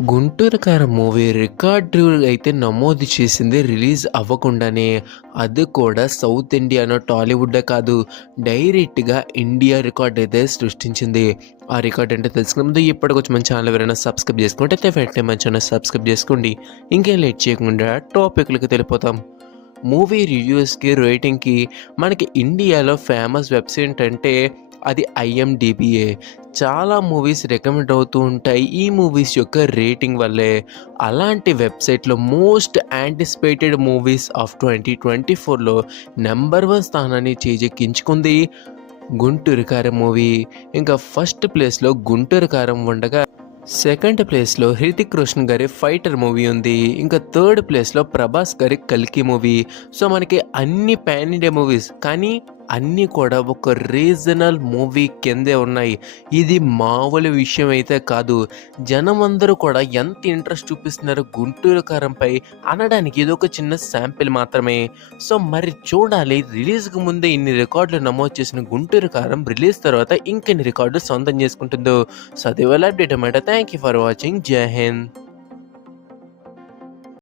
గుంటూరు కారం movie record అయితే నమోదు చేసింది రిలీజ్ అవ్వకుండానే. అది కూడా సౌత్ ఇండియానో, టాలీవుడ్డే కాదు, డైరెక్ట్‌గా ఇండియా రికార్డ్ అయితే సృష్టించింది. ఆ రికార్డ్ ఏంటో తెలుసుకునే ముందు ఇప్పటికొచ్చి మన ఛానల్ ఎవరైనా సబ్స్క్రైబ్ చేసుకుంటే వెంటనే మన ఛానల్ సబ్స్క్రైబ్ చేసుకోండి. ఇంకేం లేట్ చేయకుండా టాపిక్‌లకి వెళ్ళిపోతాం. మూవీ రివ్యూస్‌కి, రేటింగ్‌కి మనకి ఇండియాలో ఫేమస్ వెబ్‌సైట్ అంటే అది ఐఎండీబీయే. చాలా మూవీస్ రికమెండ్ అవుతూ ఉంటాయి ఈ మూవీస్ యొక్క రేటింగ్ వల్లే. అలాంటి వెబ్సైట్లో మోస్ట్ యాంటిసిపేటెడ్ మూవీస్ ఆఫ్ 2024లో నెంబర్ 1 స్థానాన్ని చేజెక్కించుకుంది 'గుంటూరు కారం' మూవీ. ఇంకా ఫస్ట్ ప్లేస్లో 'గుంటూరు కారం' ఉండగా సెకండ్ ప్లేస్లో హృతిక్ రోషన్ గారి 'ఫైటర్' మూవీ ఉంది. ఇంకా థర్డ్ ప్లేస్లో ప్రభాస్ గారి 'కల్కి' మూవీ. సో మనకి అన్ని పాన్ ఇండియా మూవీస్, కానీ అన్నీ కూడా ఒక రీజనల్ మూవీ కిందే ఉన్నాయి. ఇది మామూలు విషయం అయితే కాదు. జనం అందరూ కూడా ఎంత ఇంట్రెస్ట్ చూపిస్తున్నారు 'గుంటూరు కారంపై' అనడానికి ఇది ఒక చిన్న శాంపిల్ మాత్రమే. సో మరి చూడాలి, రిలీజ్కి ముందే ఇన్ని రికార్డులు నమోదు చేసిన 'గుంటూరు కారం' రిలీజ్ తర్వాత ఇంకెన్ని రికార్డులు సొంతం చేసుకుంటుందో. సో అది వాళ్ళ అప్డేట్ అన్నమాట. Thank you for watching. జై హింద్.